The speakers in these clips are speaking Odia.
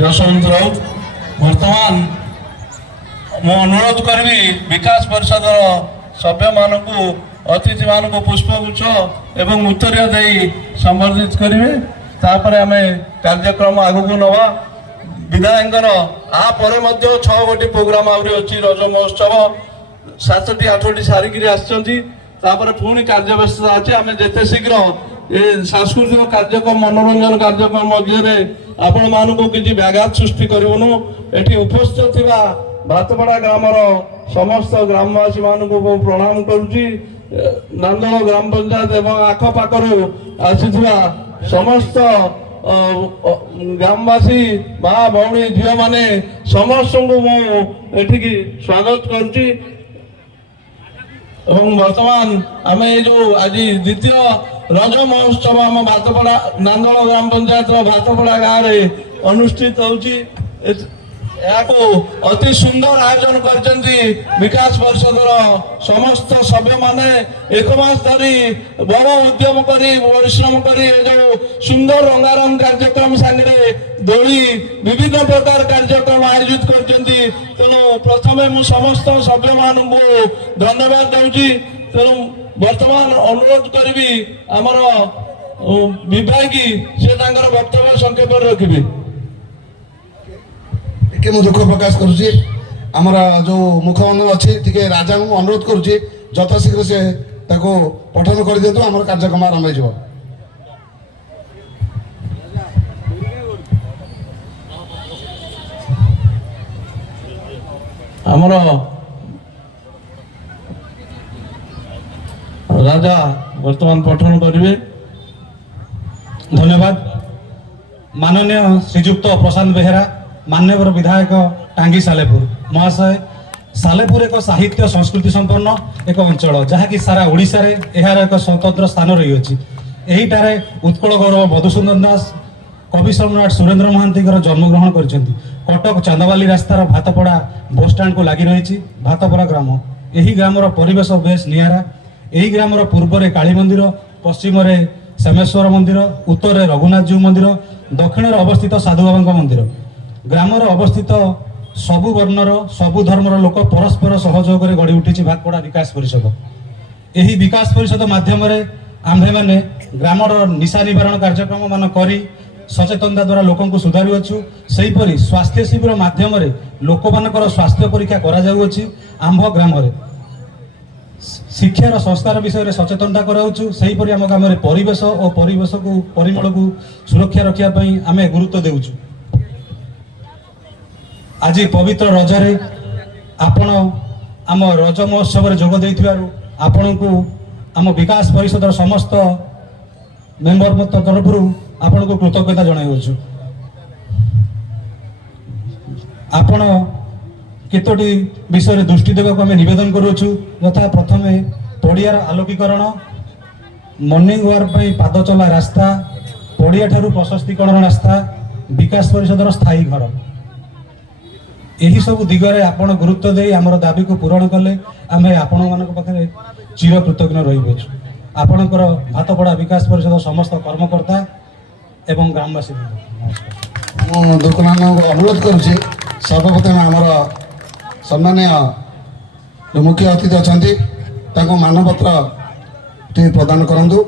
ଯଶବନ୍ତ ରାଉତ। ବର୍ତ୍ତମାନ ମୁଁ ଅନୁରୋଧ କରିବି ବିକାଶ ପରିଷଦର ସଭ୍ୟମାନଙ୍କୁ ଅତିଥିମାନଙ୍କୁ ପୁଷ୍ପଗୁଚ୍ଛ ଏବଂ ଉତ୍ତରୀୟ ଦେଇ ସମ୍ବର୍ଦ୍ଧିତ କରିବେ। ତାପରେ ଆମେ କାର୍ଯ୍ୟକ୍ରମ ଆଗକୁ ନେବା। ବିଧାୟକଙ୍କର ଆ ପରେ ମଧ୍ୟ 6 ଗୋଟି ପ୍ରୋଗ୍ରାମ ଆହୁରି ଅଛି। ରଜ ମହୋତ୍ସବ 7ଟି 8ଟି ସାରିକିରି ଆସିଛନ୍ତି। ତାପରେ ପୁଣି କାର୍ଯ୍ୟ ବ୍ୟସ୍ତତା ଅଛି। ଆମେ ଯେତେ ଶୀଘ୍ର ଏ ସାଂସ୍କୃତିକ କାର୍ଯ୍ୟକ୍ରମ ମନୋରଞ୍ଜନ କାର୍ଯ୍ୟକ୍ରମ ମଧ୍ୟରେ ଆପଣମାନଙ୍କୁ କିଛି ବ୍ୟାଘାତ ସୃଷ୍ଟି କରିବୁନୁ। ଏଠି ଉପସ୍ଥିତ ଥିବା ଭାତପଡ଼ା ଗ୍ରାମର ସମସ୍ତ ଗ୍ରାମବାସୀ ମାନଙ୍କୁ ମୁଁ ପ୍ରଣାମ କରୁଛି। ନାନ୍ଦଳ ଗ୍ରାମ ପଞ୍ଚାୟତ ଏବଂ ଆଖପାଖରୁ ଆସିଥିବା ସମସ୍ତ ଗ୍ରାମବାସୀ ମା ଭଉଣୀ ଝିଅମାନେ ସମସ୍ତଙ୍କୁ ମୁଁ ଏଠିକି ସ୍ୱାଗତ କରୁଛି। ଏବଂ ବର୍ତ୍ତମାନ ଆମେ ଏଇ ଯୋଉ ଆଜି ଦ୍ୱିତୀୟ ରଜ ମହୋତ୍ସବ ଆମ ଭାତପଡ଼ା ନାନ୍ଦଳ ଗ୍ରାମ ପଞ୍ଚାୟତର ଭାତପଡ଼ା ଗାଁରେ ଅନୁଷ୍ଠିତ ହେଉଛି। ଏହାକୁ ଅତି ସୁନ୍ଦର ଆୟୋଜନ କରିଛନ୍ତି ବିକାଶ ପରିଷଦର ସମସ୍ତ ସଭ୍ୟମାନେ। 1 ମାସ ଧରି ବଡ଼ ଉଦ୍ୟମ କରି ପରିଶ୍ରମ କରି ଏ ଯୋଉ ସୁନ୍ଦର ରଙ୍ଗାରଙ୍ଗ କାର୍ଯ୍ୟକ୍ରମ ସାଙ୍ଗରେ ଦୋଳି ବିଭିନ୍ନ ପ୍ରକାର କାର୍ଯ୍ୟକ୍ରମ ଆୟୋଜିତ କରିଛନ୍ତି। ତେଣୁ ପ୍ରଥମେ ମୁଁ ସମସ୍ତ ସଭ୍ୟମାନଙ୍କୁ ଧନ୍ୟବାଦ ଦେଉଛି। ତେଣୁ ବର୍ତ୍ତମାନ ଅନୁରୋଧ କରିବି ଆମର ବିଭାଗୀ ସେ ତାଙ୍କର ବକ୍ତବ୍ୟ ସଂକ୍ଷେପରେ ରଖିବେ। ଟିକେ ମୁଁ ଦୁଃଖ ପ୍ରକାଶ କରୁଛି। ଆମର ଯୋଉ ମୁଖବନ୍ଧ ଅଛି ଟିକେ ରାଜାଙ୍କୁ ଅନୁରୋଧ କରୁଛି ଯଥାଶୀଘ୍ର ସେ ତାକୁ ପଠନ କରିଦିଅନ୍ତୁ। ଆମର କାର୍ଯ୍ୟକ୍ରମ ଆରମ୍ଭ ହେଇଯିବ। ଆମର ରାଜା ବର୍ତ୍ତମାନ ପଠନ କରିବେ। ଧନ୍ୟବାଦ। ମାନନୀୟ ଶ୍ରୀଯୁକ୍ତ ପ୍ରଶାନ୍ତ ବେହେରା, ମାନ୍ୟବର ବିଧାୟକ ଟାଙ୍ଗୀ ସାଲେପୁର ମହାଶୟ। ସାଲେପୁର ଏକ ସାହିତ୍ୟ ସଂସ୍କୃତି ସମ୍ପନ୍ନ ଏକ ଅଞ୍ଚଳ, ଯାହାକି ସାରା ଓଡ଼ିଶାରେ ଏହାର ଏକ ସ୍ୱତନ୍ତ୍ର ସ୍ଥାନ ରହିଅଛି। ଏହିଠାରେ ଉତ୍କଳ ଗୌରବ ମଧୁସୂଦନ ଦାସ, କବି ସମ୍ରାଟ ସୁରେନ୍ଦ୍ର ମହାନ୍ତିଙ୍କର ଜନ୍ମଗ୍ରହଣ କରିଛନ୍ତି। କଟକ ଚାନ୍ଦବାଲି ରାସ୍ତାର ଭାତପଡ଼ା ବସଷ୍ଟାଣ୍ଡକୁ ଲାଗି ରହିଛି ଭାତପଡ଼ା ଗ୍ରାମ। ଏହି ଗ୍ରାମର ପରିବେଶ ବେଶ୍ ନିଆରା। ଏହି ଗ୍ରାମର ପୂର୍ବରେ କାଳୀ ମନ୍ଦିର, ପଶ୍ଚିମରେ ଶ୍ୟାମେଶ୍ୱର ମନ୍ଦିର, ଉତ୍ତରରେ ରଘୁନାଥଜୀଉ ମନ୍ଦିର, ଦକ୍ଷିଣରେ ଅବସ୍ଥିତ ସାଧୁବାବାଙ୍କ ମନ୍ଦିର। ଗ୍ରାମରେ ଅବସ୍ଥିତ ସବୁ ବର୍ଣ୍ଣର ସବୁ ଧର୍ମର ଲୋକ ପରସ୍ପର ସହଯୋଗରେ ଗଢ଼ି ଉଠିଛି ଭାତପଡ଼ା ବିକାଶ ପରିଷଦ। ଏହି ବିକାଶ ପରିଷଦ ମାଧ୍ୟମରେ ଆମ୍ଭେମାନେ ଗ୍ରାମର ନିଶା ନିବାରଣ କାର୍ଯ୍ୟକ୍ରମ ମାନ କରି ସଚେତନତା ଦ୍ୱାରା ଲୋକଙ୍କୁ ସୁଧାରୁଅଛୁ। ସେହିପରି ସ୍ୱାସ୍ଥ୍ୟ ଶିବିର ମାଧ୍ୟମରେ ଲୋକମାନଙ୍କର ସ୍ୱାସ୍ଥ୍ୟ ପରୀକ୍ଷା କରାଯାଉଅଛି। ଆମ୍ଭ ଗ୍ରାମରେ ଶିକ୍ଷାର ସଂସ୍କାର ବିଷୟରେ ସଚେତନତା କରାଉଛୁ। ସେହିପରି ଆମ ଗ୍ରାମରେ ପରିବେଶ ଓ ପରିମଳକୁ ସୁରକ୍ଷା ରଖିବା ପାଇଁ ଆମେ ଗୁରୁତ୍ୱ ଦେଉଛୁ। ଆଜି ପବିତ୍ର ରଜରେ ଆପଣ ଆମ ରଜ ମହୋତ୍ସବରେ ଯୋଗ ଦେଇଥିବାରୁ ଆପଣଙ୍କୁ ଆମ ବିକାଶ ପରିଷଦର ସମସ୍ତ ମେମ୍ବରଙ୍କ ତରଫରୁ ଆପଣଙ୍କୁ କୃତଜ୍ଞତା ଜଣାଇଅଛୁ। ଆପଣ କେତୋଟି ବିଷୟରେ ଦୃଷ୍ଟି ଦେବାକୁ ଆମେ ନିବେଦନ କରୁଅଛୁ। ଯଥା ପ୍ରଥମେ ପଡ଼ିଆର ଆଲୋକୀକରଣ, ମର୍ଣ୍ଣିଂ ୱାକ୍ ପାଇଁ ପାଦ ଚଲା ରାସ୍ତା, ପଡ଼ିଆ ଠାରୁ ପ୍ରଶସ୍ତିକରଣ ରାସ୍ତା, ବିକାଶ ପରିଷଦର ସ୍ଥାୟୀ ଘର। ଏହି ସବୁ ଦିଗରେ ଆପଣ ଗୁରୁତ୍ୱ ଦେଇ ଆମର ଦାବିକୁ ପୂରଣ କଲେ ଆମେ ଆପଣମାନଙ୍କ ପାଖରେ ଚିର କୃତଜ୍ଞ ରହିଅଛୁ। ଆପଣଙ୍କର ଭାତପଡ଼ା ବିକାଶ ପରିଷଦ ସମସ୍ତ କର୍ମକର୍ତ୍ତା ଏବଂ ଗ୍ରାମବାସୀ ମୁଁ ଦୋକାନମାନଙ୍କୁ ଅନୁରୋଧ କରୁଛି ସର୍ବପ୍ରଥମେ ଆମର ସମ୍ମାନୀୟ ମୁଖ୍ୟ ଅତିଥି ଅଛନ୍ତି ତାଙ୍କୁ ମାନପତ୍ର ଟିକେ ପ୍ରଦାନ କରନ୍ତୁ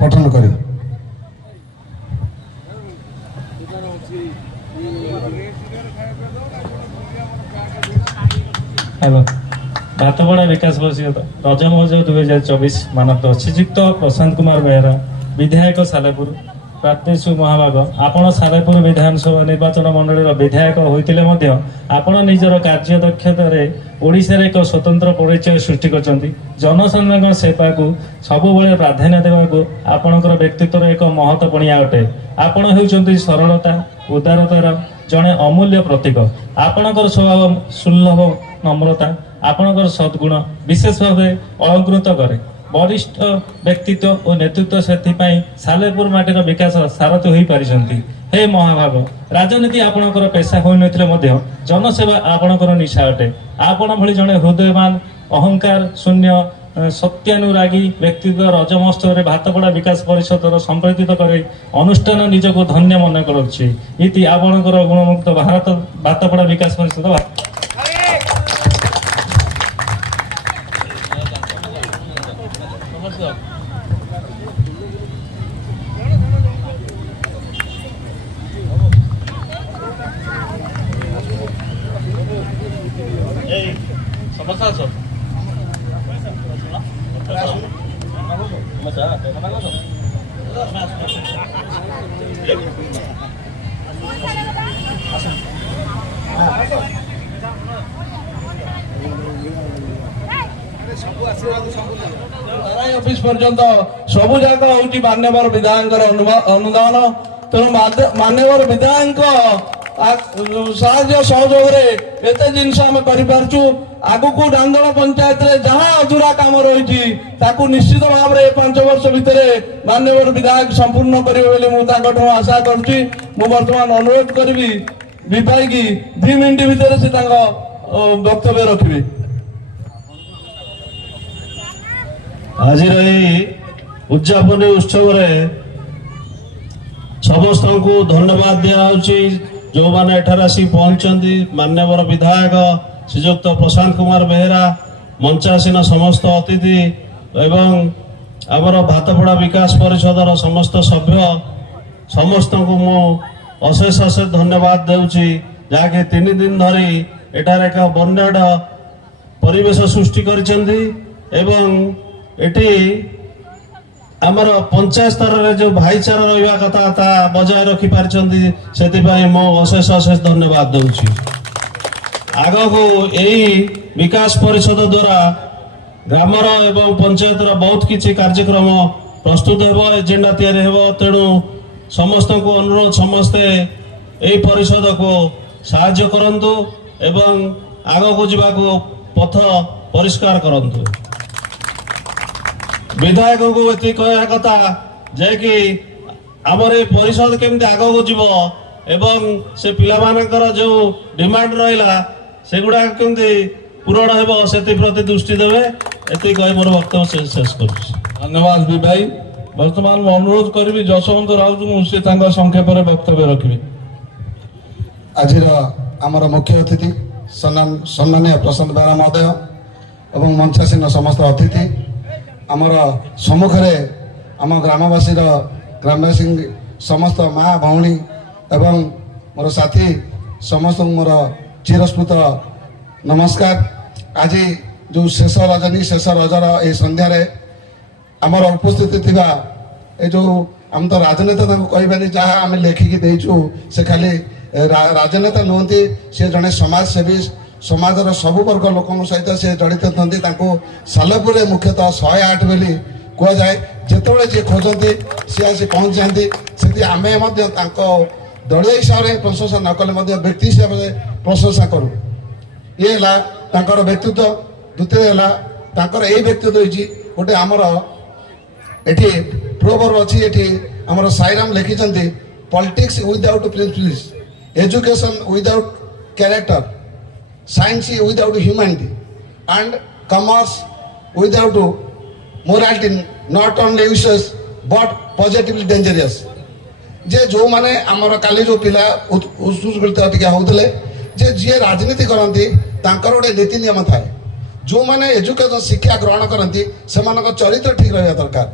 ପଠନ କରି। ଭାତପଡ଼ା ବିକାଶ ପରିଷଦ ରଜ ମହୋତ୍ସବ 2024 ମାନତ ଶ୍ରୀଯୁକ୍ତ ପ୍ରଶାନ୍ତ କୁମାର ବେହେରା, ବିଧାୟକ ସାଲେପୁର ପ୍ରାର୍ଥୀ ମହାଭାଗ। ଆପଣ ସାଲେପୁର ବିଧାନସଭା ନିର୍ବାଚନ ମଣ୍ଡଳୀର ବିଧାୟକ ହୋଇଥିଲେ ମଧ୍ୟ ଆପଣ ନିଜର କାର୍ଯ୍ୟ ଦକ୍ଷତାରେ ଓଡ଼ିଶାରେ ଏକ ସ୍ୱତନ୍ତ୍ର ପରିଚୟ ସୃଷ୍ଟି କରିଛନ୍ତି। ଜନସାଧାରଣଙ୍କ ସେବାକୁ ସବୁବେଳେ ପ୍ରାଧାନ୍ୟ ଦେବାକୁ ଆପଣଙ୍କର ବ୍ୟକ୍ତିତ୍ୱର ଏକ ମହତ ପଣିଆ ଅଟେ। ଆପଣ ହେଉଛନ୍ତି ସରଳତା ଉଦାରତାର ଜଣେ ଅମୂଲ୍ୟ ପ୍ରତୀକ। ଆପଣଙ୍କର ସ୍ୱଭାବ ସୁଲଭ নম্রতা ଆପଣଙ୍କର ସଦ୍ଗୁଣ ବିଶେଷ ଭାବେ ଅଳଙ୍କୃତ କରେ। ବରିଷ୍ଠ ବ୍ୟକ୍ତିତ୍ୱ ଓ ନେତୃତ୍ୱ ସେଥିପାଇଁ ସାଲେପୁର ମାଟିର ବିକାଶ ସାରଥୀ ହୋଇପାରିଛନ୍ତି। ହେ ମହାଭାଗ, ରାଜନୀତି ଆପଣଙ୍କର ପେଶା ହୋଇନଥିଲେ ମଧ୍ୟ ଜନସେବା ଆପଣଙ୍କର ନିଶା ଅଟେ। ଆପଣ ଭଳି ଜଣେ ହୃଦୟବାନ, ଅହଙ୍କାର ଶୂନ୍ୟ ସତ୍ୟାନୁରାଗୀ ବ୍ୟକ୍ତିତ୍ୱ ରଜ ମହୋତ୍ସବରେ ଭାତପଡ଼ା ବିକାଶ ପରିଷଦର ସମ୍ପ୍ରତିତ କରି ଅନୁଷ୍ଠାନ ନିଜକୁ ଧନ୍ୟ ମନେ କରୁଛି। ଇତି ଆପଣଙ୍କର ଗୁଣମୁକ୍ତ ଭାରତ ଭାତପଡ଼ା ବିକାଶ ପରିଷଦ। ଅଫିସ ପର୍ଯ୍ୟନ୍ତ ସବୁ ଯାକ ହଉଛି ମାନ୍ୟବର ବିଧାୟକଙ୍କର ଅନୁଦାନ। ତେଣୁ ମାନ୍ୟବର ବିଧାୟକଙ୍କ ସାହାଯ୍ୟ ସହଯୋଗରେ ଏତେ ଜିନିଷ ଆମେ କରିପାରୁଛୁ। ଆଗକୁ ଡାଙ୍ଗଳ ପଞ୍ଚାୟତରେ ଯାହା ଅଧୁରା କାମ ରହିଛି ତାକୁ ନିଶ୍ଚିତ ଭାବରେ 5 ବର୍ଷ ଭିତରେ ମାନ୍ୟବର ବିଧାୟକ ସମ୍ପୂର୍ଣ୍ଣ କରିବେ ବୋଲି ମୁଁ ତାଙ୍କଠୁ ଆଶା କରୁଛି। ମୁଁ ବର୍ତ୍ତମାନ ଅନୁରୋଧ କରିବି ବିଭାଗୀ 2 ମିନିଟ୍ ଭିତରେ ସେ ତାଙ୍କ ବକ୍ତବ୍ୟ ରଖିବେ। ଆଜିର ଏହି ଉଦଯାପନୀ ଉତ୍ସବରେ ସମସ୍ତଙ୍କୁ ଧନ୍ୟବାଦ ଦିଆଯାଉଛି ଯେଉଁମାନେ ଏଠାରେ ଆସି ପହଞ୍ଚିଛନ୍ତି। ମାନ୍ୟବର ବିଧାୟକ ଶ୍ରୀଯୁକ୍ତ ପ୍ରଶାନ୍ତ କୁମାର ବେହେରା, ମଞ୍ଚାସୀନ ସମସ୍ତ ଅତିଥି ଏବଂ ଆମର ଭାତପଡ଼ା ବିକାଶ ପରିଷଦର ସମସ୍ତ ସଭ୍ୟ ସମସ୍ତଙ୍କୁ ମୁଁ ଅଶେଷ ଅଶେଷ ଧନ୍ୟବାଦ ଦେଉଛି, ଯାହାକି 3 ଦିନ ଧରି ଏଠାରେ ଏକ ବନ୍ୟାଢ୍ୟ ପରିବେଶ ସୃଷ୍ଟି କରିଛନ୍ତି ଏବଂ ଏଠି ଆମର ପଞ୍ଚାୟତ ସ୍ତରରେ ଯେଉଁ ଭାଇଚାରା ରହିବା କଥା ତାହା ବଜାୟ ରଖିପାରିଛନ୍ତି। ସେଥିପାଇଁ ମୁଁ ଅଶେଷ ଅଶେଷ ଧନ୍ୟବାଦ ଦେଉଛି। ଆଗକୁ ଏହି ବିକାଶ ପରିଷଦ ଦ୍ୱାରା ଗ୍ରାମର ଏବଂ ପଞ୍ଚାୟତର ବହୁତ କିଛି କାର୍ଯ୍ୟକ୍ରମ ପ୍ରସ୍ତୁତ ହେବ, ଏଜେଣ୍ଡା ତିଆରି ହେବ। ତେଣୁ ସମସ୍ତଙ୍କୁ ଅନୁରୋଧ, ସମସ୍ତେ ଏହି ପରିଷଦକୁ ସାହାଯ୍ୟ କରନ୍ତୁ ଏବଂ ଆଗକୁ ଯିବାକୁ ପଥ ପରିଷ୍କାର କରନ୍ତୁ। ବିଧାୟକଙ୍କୁ ଏତିକି କହିବା କଥା ଯେ କି ଆମର ଏ ପରିଷଦ କେମିତି ଆଗକୁ ଯିବ ଏବଂ ସେ ପିଲାମାନଙ୍କର ଯେଉଁ ଡିମାଣ୍ଡ ରହିଲା ସେଗୁଡ଼ାକ କେମିତି ପୂରଣ ହେବ ସେଥିପ୍ରତି ଦୃଷ୍ଟି ଦେବେ। ଏତିକି କହି ମୋର ବକ୍ତବ୍ୟ ଶେଷ କରୁଛି। ଧନ୍ୟବାଦ ବିଭାଇ। ବର୍ତ୍ତମାନ ମୁଁ ଅନୁରୋଧ କରିବି ଯଶବନ୍ତ ରାଉତଙ୍କୁ ସେ ତାଙ୍କ ସଂକ୍ଷେପରେ ବକ୍ତବ୍ୟ ରଖିବେ। ଆଜିର ଆମର ମୁଖ୍ୟ ଅତିଥି ସମ୍ମାନୀୟ ପ୍ରଶାନ୍ତ ବେହେରା ମହୋଦୟ ଏବଂ ମଞ୍ଚାସୀନ ସମସ୍ତ ଅତିଥି, ଆମର ସମ୍ମୁଖରେ ଆମ ଗ୍ରାମବାସୀ ସମସ୍ତ ମା ଭଉଣୀ ଏବଂ ମୋର ସାଥୀ ସମସ୍ତଙ୍କୁ ମୋର ଚିରସ୍ମୃତ ନମସ୍କାର। ଆଜି ଯେଉଁ ଶେଷ ରଜର ଏହି ସନ୍ଧ୍ୟାରେ ଆମର ଉପସ୍ଥିତ ଥିବା ଏ ଯେଉଁ ଆମେ ତ ରାଜନେତା ତାଙ୍କୁ କହିବାନି, ଯାହା ଆମେ ଲେଖିକି ଦେଇଛୁ ସେ ଖାଲି ରାଜନେତା ନୁହନ୍ତି, ସେ ଜଣେ ସମାଜସେବୀ। ସମାଜର ସବୁ ବର୍ଗ ଲୋକଙ୍କ ସହିତ ସେ ଜଡ଼ିତ ଥାନ୍ତି। ତାଙ୍କୁ ସାଲେପୁରରେ ମୁଖ୍ୟତଃ 108 ବୋଲି କୁହାଯାଏ। ଯେତେବେଳେ ଯିଏ ଖୋଜନ୍ତି ସିଏ ଆସି ପହଞ୍ଚିଯାନ୍ତି। ସେଠି ଆମେ ମଧ୍ୟ ତାଙ୍କ ଦଳୀୟ ହିସାବରେ ପ୍ରଶଂସା ନ କଲେ ମଧ୍ୟ ବ୍ୟକ୍ତି ହିସାବରେ ପ୍ରଶଂସା କରୁ। ଇଏ ହେଲା ତାଙ୍କର ବ୍ୟକ୍ତିତ୍ୱ। ଦ୍ୱିତୀୟ ହେଲା ତାଙ୍କର ଏଇ ବ୍ୟକ୍ତିତ୍ୱ ହେଇଛି ଗୋଟେ ଆମର ଏଠି ପ୍ରୋଭର୍ବ ଅଛି, ଏଠି ଆମର ସାଇରାମ ଲେଖିଛନ୍ତି, politics without principles, education without character, science without humanity, and commerce without morality not only useless but positively dangerous। जे जो माने आमर काली जो पिला उत्सुकता टिके होउतले जे जे राजनीति करंती तांकर गोटे नीति नियम थाए। जो माने एजुकेशन शिक्षा ग्रहण करंती सेमानक चरित्र ठीक रहया दरकार।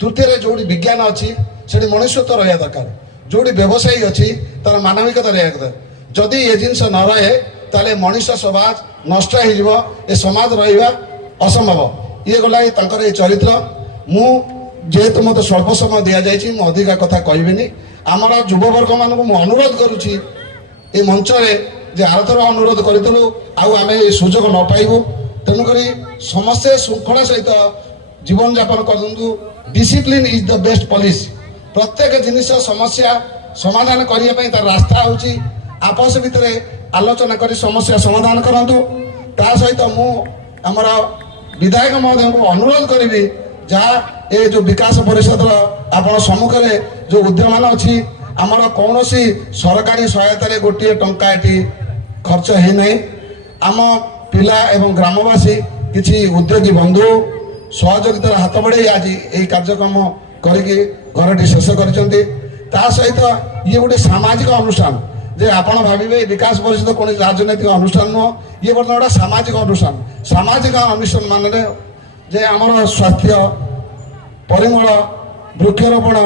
तृतीय जोड़ी विज्ञान अच्छी से मनुष्यत्व रहा दरकार। जोड़ी व्यवसायी अच्छी तार मानविकता रहा दरकार। जदि ये जिनस न रहे ताले मनुष्य समाज नष्ट हो समाज रहा असंभव। ये गला ये चरित्र। मु जेहेतु मत स्वल्प समय दि जाए अधिका कथा कहबी। आमर युववर्ग मान अनुरोध करुच्ची ये मंच में आरथर अनुरोध करूँ आम सुजोग न पाइबू। तेणुक समस्ते श्रृंखला सहित जीवन यापन करूँ। Discipline is the best policy. प्रत्येक जिनिस समस्या समाधान करने तार रास्ता हूँ आपस भितर आलोचना कर समस्या समाधान करूँ। ता सहित मुझर विधायक महोदय को अनुरोध करी जहाँ ये जो विकास परिषद आप सम्मुखें जो उद्यमान अच्छी आमर कौन सरकारी सहायतार गोटे टंका ये खर्च है ना। आम पिला एवं ग्रामवासी किसी उद्योगी बंधु ସହଯୋଗିତାର ହାତ ବଢ଼େଇ ଆଜି ଏହି କାର୍ଯ୍ୟକ୍ରମ କରିକି ଘରଟି ଶେଷ କରିଛନ୍ତି। ତା ସହିତ ଇଏ ଗୋଟେ ସାମାଜିକ ଅନୁଷ୍ଠାନ, ଯେ ଆପଣ ଭାବିବେ ବିକାଶ ପରିଷଦ କୌଣସି ରାଜନୈତିକ ଅନୁଷ୍ଠାନ ନୁହଁ, ଇଏ ବର୍ତ୍ତମାନ ଗୋଟେ ସାମାଜିକ ଅନୁଷ୍ଠାନ। ସାମାଜିକ ଅନୁଷ୍ଠାନ ମାନେ ଯେ ଆମର ସ୍ୱାସ୍ଥ୍ୟ, ପରିମଳ, ବୃକ୍ଷରୋପଣ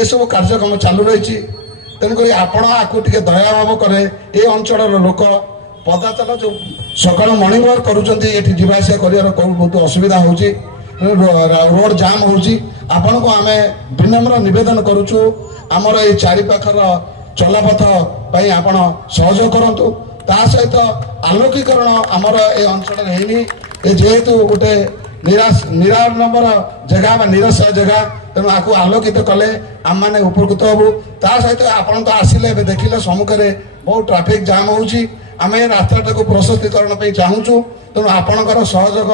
ଏସବୁ କାର୍ଯ୍ୟକ୍ରମ ଚାଲୁ ରହିଛି। ତେଣୁକରି ଆପଣ ଆକୁ ଟିକେ ଦୟାଭାବ କରେ। ଏ ଅଞ୍ଚଳର ଲୋକ ପଦାଚଳ ଯେଉଁ ସକାଳୁ ମର୍ଣ୍ଣିଂ ୱାକ୍ କରୁଛନ୍ତି, ଏଠି ଯିବା ଆସିବା କରିବାର ବହୁତ ଅସୁବିଧା ହେଉଛି, ରୋଡ଼ ଜାମ୍ ହେଉଛି। ଆପଣଙ୍କୁ ଆମେ ବିନମ୍ର ନିବେଦନ କରୁଛୁ, ଆମର ଏଇ ଚାରିପାଖର ଚଲାପଥ ପାଇଁ ଆପଣ ସହଯୋଗ କରନ୍ତୁ। ତା ସହିତ ଆଲୋକୀକରଣ ଆମର ଏ ଅଞ୍ଚଳରେ ହେଇନି, ଏ ଯେହେତୁ ଗୋଟେ ନିରାଡମ୍ବର ଜାଗା ବା ନିରଶ୍ରୟ ଜାଗା, ତେଣୁ ଆକୁ ଆଲୋକିତ କଲେ ଆମମାନେ ଉପକୃତ ହେବୁ। ତା ସହିତ ଆପଣ ତ ଆସିଲେ, ଏବେ ଦେଖିଲେ ସମ୍ମୁଖରେ ବହୁତ ଟ୍ରାଫିକ୍ ଜାମ୍ ହେଉଛି। ଆମେ ଏ ରାସ୍ତାଟାକୁ ପ୍ରଶସ୍ତୀକରଣ ପାଇଁ ଚାହୁଁଛୁ, ତେଣୁ ଆପଣଙ୍କର ସହଯୋଗ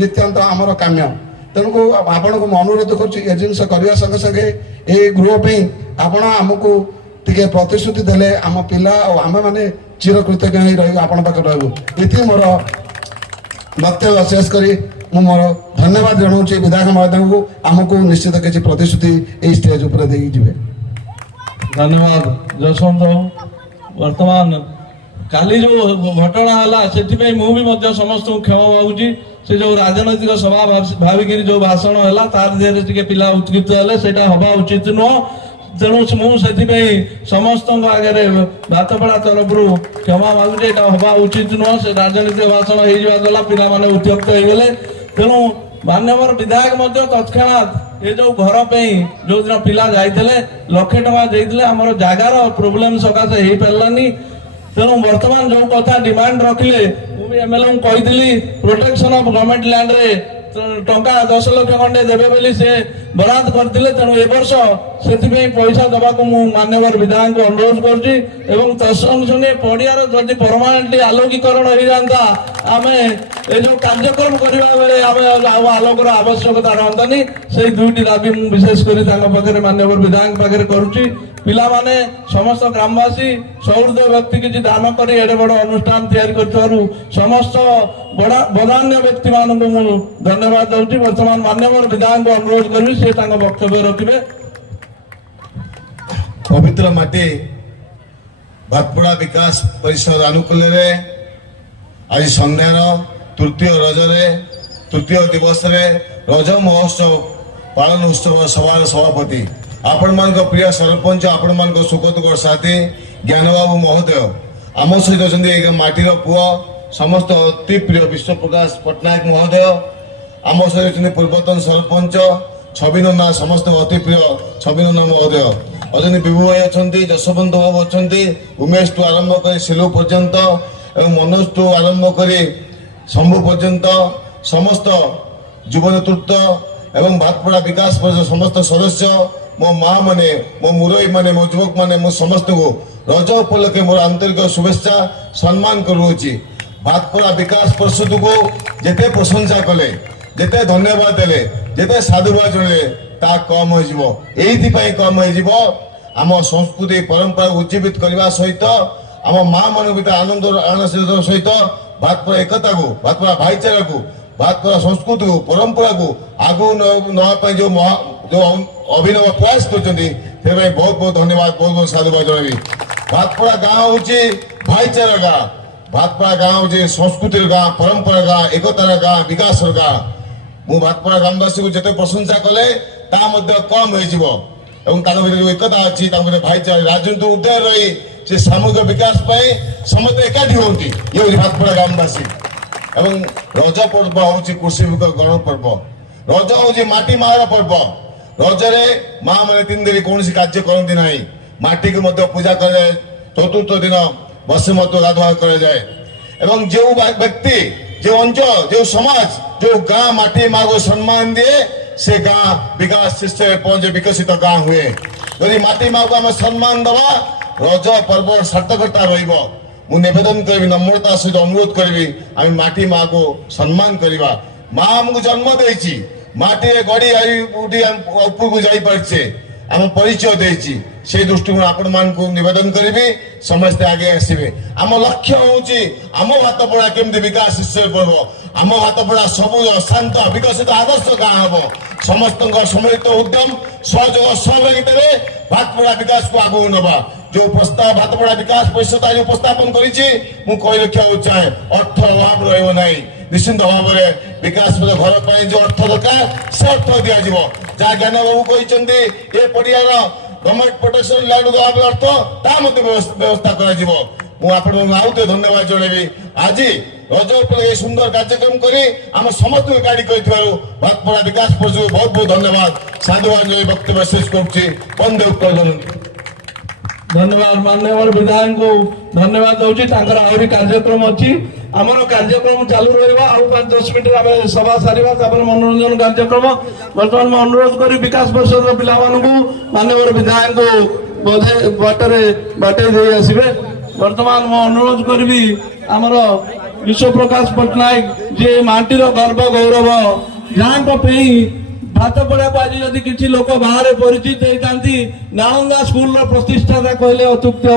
ନିତ୍ୟାନ୍ତ ଆମର କାମ୍ୟ। ତେଣୁକୁ ଆପଣଙ୍କୁ ମୁଁ ଅନୁରୋଧ କରୁଛି, ଏ ଜିନିଷ କରିବା ସଙ୍ଗେ ସଙ୍ଗେ ଏଇ ଗୃହ ପାଇଁ ଆପଣ ଆମକୁ ଟିକେ ପ୍ରତିଶ୍ରୁତି ଦେଲେ ଆମ ପିଲା ଆଉ ଆମେମାନେ ଚିରକୃତଜ୍ଞ ହେଇ ରହିବୁ, ଆପଣଙ୍କ ପାଖରେ ରହିବୁ। ଏଠି ମୋର ବକ୍ତବ୍ୟ ଶେଷ କରି ମୁଁ ମୋର ଧନ୍ୟବାଦ ଜଣାଉଛି ବିଧାୟକ ମହୋଦୟଙ୍କୁ। ଆମକୁ ନିଶ୍ଚିତ କିଛି ପ୍ରତିଶ୍ରୁତି ଏଇ ଷ୍ଟେଜ ଉପରେ ଦେଇକି ଯିବେ। ଧନ୍ୟବାଦ ଯଶବନ୍ତ ବାବୁ। ବର୍ତ୍ତମାନ କାଲି ଯେଉଁ ଘଟଣା ହେଲା ସେଥିପାଇଁ ମୁଁ ବି ମଧ୍ୟ ସମସ୍ତଙ୍କୁ କ୍ଷମା ମାଗୁଛି। ସେ ଯେଉଁ ରାଜନୈତିକ ସଭା ଭାବିକିରି ଯେଉଁ ଭାଷଣ ହେଲା ତାର ଦେହରେ ଟିକେ ପିଲା ଉତ୍କ୍ଷିପ୍ତ ହେଲେ, ସେଇଟା ହେବା ଉଚିତ ନୁହଁ। ତେଣୁ ମୁଁ ସେଥିପାଇଁ ସମସ୍ତଙ୍କ ଆଗରେ ଭାତପଡ଼ା ତରଫରୁ କ୍ଷମା ମାଗୁଛି। ଏଇଟା ହେବା ଉଚିତ ନୁହଁ। ସେ ରାଜନୈତିକ ଭାଷଣ ହେଇଯିବା ଦ୍ୱାରା ପିଲାମାନେ ଉତ୍ତ୍ୟକ୍ତ ହେଇଗଲେ। ତେଣୁ ମାନ୍ୟବର ବିଧାୟକ ମଧ୍ୟ ତତ୍କ୍ଷଣାତ୍ ଏ ଯେଉଁ ଘର ପାଇଁ ଯେଉଁଦିନ ପିଲା ଯାଇଥିଲେ 1,00,000 ଟଙ୍କା ଦେଇଥିଲେ, ଆମର ଜାଗାର ପ୍ରୋବ୍ଲେମ ସକାଶେ ହେଇପାରିଲାନି। ତେଣୁ ବର୍ତ୍ତମାନ ଯେଉଁ କଥା ଡିମାଣ୍ଡ ରଖିଲେ, ମୁଁ ବି MLAଙ୍କୁ କହିଥିଲି ପ୍ରୋଟେକ୍ସନ ଅଫ୍ ଗଭର୍ଣ୍ଣମେଣ୍ଟ ଲ୍ୟାଣ୍ଡରେ ଟଙ୍କା 10 ଲକ୍ଷ ଖଣ୍ଡେ ଦେବେ ବୋଲି ସେ ବରାଦ କରିଥିଲେ। ତେଣୁ ଏ ବର୍ଷ ସେଥିପାଇଁ ପଇସା ଦେବାକୁ ମୁଁ ମାନ୍ୟବର ବିଧାୟକଙ୍କୁ ଅନୁରୋଧ କରୁଛି। ଏବଂ ତତ୍ସଙ୍ଗେ ସଙ୍ଗେ ପଡ଼ିଆର ଯଦି ପରମାନେଣ୍ଟଲି ଆଲୋକୀକରଣ ହେଇଯାଆନ୍ତା, ଆମେ ଏ ଯେଉଁ କାର୍ଯ୍ୟକ୍ରମ କରିବା ବେଳେ ଆମେ ଆଉ ଆଲୋକର ଆବଶ୍ୟକତା ରହନ୍ତାନି। ସେଇ ଦୁଇଟି ଦାବି ମୁଁ ବିଶେଷ କରି ତାଙ୍କ ପାଖରେ ମାନ୍ୟବର ବିଧାୟକ ପାଖରେ କରୁଛି। ପିଲାମାନେ ସମସ୍ତ ଗ୍ରାମବାସୀ ସହୃଦୟ ବ୍ୟକ୍ତି କିଛି ଦାନ କରି ଏଡ଼େ ବଡ଼ ଅନୁଷ୍ଠାନ ତିଆରି କରିଥିବାରୁ ସମସ୍ତ ବଦାନ୍ୟ ବ୍ୟକ୍ତିମାନଙ୍କୁ ମୁଁ ଧନ୍ୟବାଦ ଦେଉଛି। ବର୍ତ୍ତମାନ ମାନ୍ୟବର ବିଧାୟକଙ୍କୁ ଅନୁରୋଧ କରିବି, ସେ ତାଙ୍କ ବକ୍ତବ୍ୟ ରଖିବେ। ପବିତ୍ର ମାଟି ଭାତପଡ଼ା ବିକାଶ ପରିଷଦ ଆନୁକୂଲ୍ୟରେ ଆଜି ସନ୍ଧ୍ୟାର ତୃତୀୟ ଦିବସରେ ରଜ ମହୋତ୍ସବ ପାଳନ ଉତ୍ସବ ସଭାର ସଭାପତି, ଆପଣମାନଙ୍କ ପ୍ରିୟ ସରପଞ୍ଚ, ଆପଣମାନଙ୍କ ସୁଖ ଦୁଃଖ ସାଥୀ ଜ୍ଞାନବାବୁ ମହୋଦୟ, ଆମ ସହିତ ଅଛନ୍ତି ଏ ମାଟିର ପୁଅ ସମସ୍ତ ଅତି ପ୍ରିୟ ବିଶ୍ୱପ୍ରକାଶ ପଟ୍ଟନାୟକ ମହୋଦୟ, ଆମ ସହିତ ଅଛନ୍ତି ପୂର୍ବତନ ସରପଞ୍ଚ ଛବିନନ୍ଦା, ସମସ୍ତଙ୍କ ଅତି ପ୍ରିୟ ଛବିନନ୍ଦା ମହୋଦୟ ଅଛନ୍ତି, ବିଭୁ ଭାଇ ଅଛନ୍ତି, ଯଶବନ୍ତ ବାବୁ ଅଛନ୍ତି, ଉମେଶଠୁ ଆରମ୍ଭ କରି ସିଲୁ ପର୍ଯ୍ୟନ୍ତ ଏବଂ ମନୋଜଠୁ ଆରମ୍ଭ କରି ଶମ୍ଭୁ ପର୍ଯ୍ୟନ୍ତ ସମସ୍ତ ଯୁବ ନେତୃତ୍ୱ ଏବଂ ଭାତପଡ଼ା ବିକାଶ ପରିଷଦ ସମସ୍ତ ସଦସ୍ୟ, ମୋ ମା ମାନେ, ମୋ ମୁରବୀ ମାନେ, ମୋ ଯୁବକ ମାନେ, ମୁଁ ସମସ୍ତଙ୍କୁ ରଜ ଉପଲକ୍ଷେ ମୋର ଆନ୍ତରିକ ଶୁଭେଚ୍ଛା ସମ୍ମାନ କରୁଅଛି। ଭାତପଡ଼ା ବିକାଶ ପରିଷଦକୁ ଯେତେ ପ୍ରଶଂସା କଲେ, ଯେତେ ଧନ୍ୟବାଦ ଦେଲେ, ଯେତେ ସାଧୁବାଦ ଜଣାଇଲେ ତାହା କମ୍ ହୋଇଯିବ। ଏଇଥିପାଇଁ କମ୍ ହୋଇଯିବ, ଆମ ସଂସ୍କୃତି ପରମ୍ପରାକୁ ଉଜ୍ଜୀବିତ କରିବା ସହିତ ଆମ ମା ମାନଙ୍କ ଭିତରେ ଆନନ୍ଦ ସହିତ ଭାତପଡ଼ା ଏକତାକୁ, ଭାତପଡ଼ା ଭାଇଚାରାକୁ, ଭାତପଡ଼ା ସଂସ୍କୃତିକୁ, ପରମ୍ପରାକୁ ଆଗକୁ ନେବା ପାଇଁ ଯେଉଁ ଅଭିନବ ପ୍ରୟାସ କରୁଛନ୍ତି, ସେଥିପାଇଁ ବହୁତ ବହୁତ ଧନ୍ୟବାଦ, ବହୁତ ବହୁତ ସାଧୁବାଦ ଜଣାଇବି। ଭାତପଡ଼ା ଗାଁ ହେଉଛି ଭାଇଚାରା ଗାଁ, ଭାତପଡ଼ା ଗାଁ ହେଉଛି ସଂସ୍କୃତିର ଗାଁ, ପରମ୍ପରା ଗାଁ, ଏକତାର ଗାଁ, ବିକାଶର ଗାଁ। ମୁଁ ଭାତପଡ଼ା ଗ୍ରାମବାସୀକୁ ଯେତେ ପ୍ରଶଂସା କଲେ ତାହା ମଧ୍ୟ କମ୍ ହୋଇଯିବ ଏବଂ ତାଙ୍କ ଭିତରେ ଯେଉଁ ଏକତା ଅଛି, ତାଙ୍କ ଭିତରେ ଭାଇଚାରା, ରାଜନୀତି ଉଦ୍ଦେଶ୍ୟ ରହି ସେ ସାମୂହିକ ବିକାଶ ପାଇଁ ସମସ୍ତେ ଏକାଠି ହୁଅନ୍ତି। ଇଏ ହେଉଛି ଭାତପଡ଼ା ଗ୍ରାମବାସୀ। ଏବଂ ରଜ ପର୍ବ ହେଉଛି କୃଷିଭିତ୍ତିକ ଗଣପର୍ବ, ରଜ ହେଉଛି ମାଟି ମାର ପର୍ବ। ରଜରେ ମା ମାନେ 3 ଦିନ କୌଣସି କାର୍ଯ୍ୟ କରନ୍ତି ନାହିଁ, ମାଟିକୁ ମଧ୍ୟ ପୂଜା କରାଯାଏ। ଚତୁର୍ଥ ଦିନ ବସୁମତୀ ଗାଧୁଆ କରାଯାଏ ଏବଂ ଯେଉଁ ବ୍ୟକ୍ତି, ଯେଉଁ ଅଞ୍ଚଳ, ଯେଉଁ ସମାଜ, ଯେଉଁ ଗାଁ ମାଟି ମାକୁ ସମ୍ମାନ ଦିଏ, ସେ ଗାଁ ବିକାଶ ଶୀର୍ଷରେ ପହଞ୍ଚେ, ବିକଶିତ ଗାଁ ହୁଏ। ଯଦି ମାଟି ମାକୁ ଆମେ ସମ୍ମାନ ଦେବା, ରଜ ପର୍ବ ସାର୍ଥକତା ରହିବ। ମୁଁ ନିବେଦନ କରିବି, ନମ୍ରତା ସହିତ ଅନୁରୋଧ କରିବି, ଆମେ ମାଟି ମାକୁ ସମ୍ମାନ କରିବା। ମା ଆମକୁ ଜନ୍ମ ଦେଇଛି, ମାଟିରେ ଗଡ଼ି ଉଠି ଉପରକୁ ଯାଇପାରିଛେ। आम परिचय देछि से दृष्टिकोण आपण मानकु निवेदन करिबि समस्त आगे आसिबे। आम लक्ष्य होउछि आम भातपड़ा केमति विकास शीर्षे पड़बो आम भातपड़ा सबु शांत विकसित आदर्श गाँ हबो समस्त सम्मिलित उद्यम सहयोग सहभागिता रे भातपड़ा विकास को आगु नबा जो प्रस्ताव भातपड़ा विकास परिषद आज उपस्थापन करिछि मु कहि रखिया चाहे अर्थ अभाव रहइबो नाही निश्चिंत भाव में विकास घर पर जो अर्थ दरकार से अर्थ दिया जहाँ ज्ञान बाबू कहते ये पड़ियार गवर्नमेंट प्रोटेक्शन लैंड देवा अर्थ ता व्यवस्था कर धन्यवाद जनइबी आज रज उपर सुंदर कार्यक्रम करी आम समस्त गाड़ी कही भातपड़ा विकास परिषद बहुत बहुत धन्यवाद साधुवाद वक्तव्य शेष कर धन्यवाद माननीय विधायक को धन्यवाद दूसरी आहरी कार्यक्रम अच्छी आमर कार्यक्रम चालू रहा आउ 5-10 मिनट आम सभा सारा मनोरंजन कार्यक्रम बर्तमान मैं अनुरोध करी विकास परिषद पिला माननीय विधायक को बाटे दे आसबे बर्तमान मैं अनुरोध करी आमर विश्व प्रकाश पट्टनायक जे माटीर गर्व गौरव जहाँ भातपड़ा को आज जदि किसी लोक बाहर परिचित होती नालंदा स्कूल प्रतिष्ठाता कहले अत्युक्ति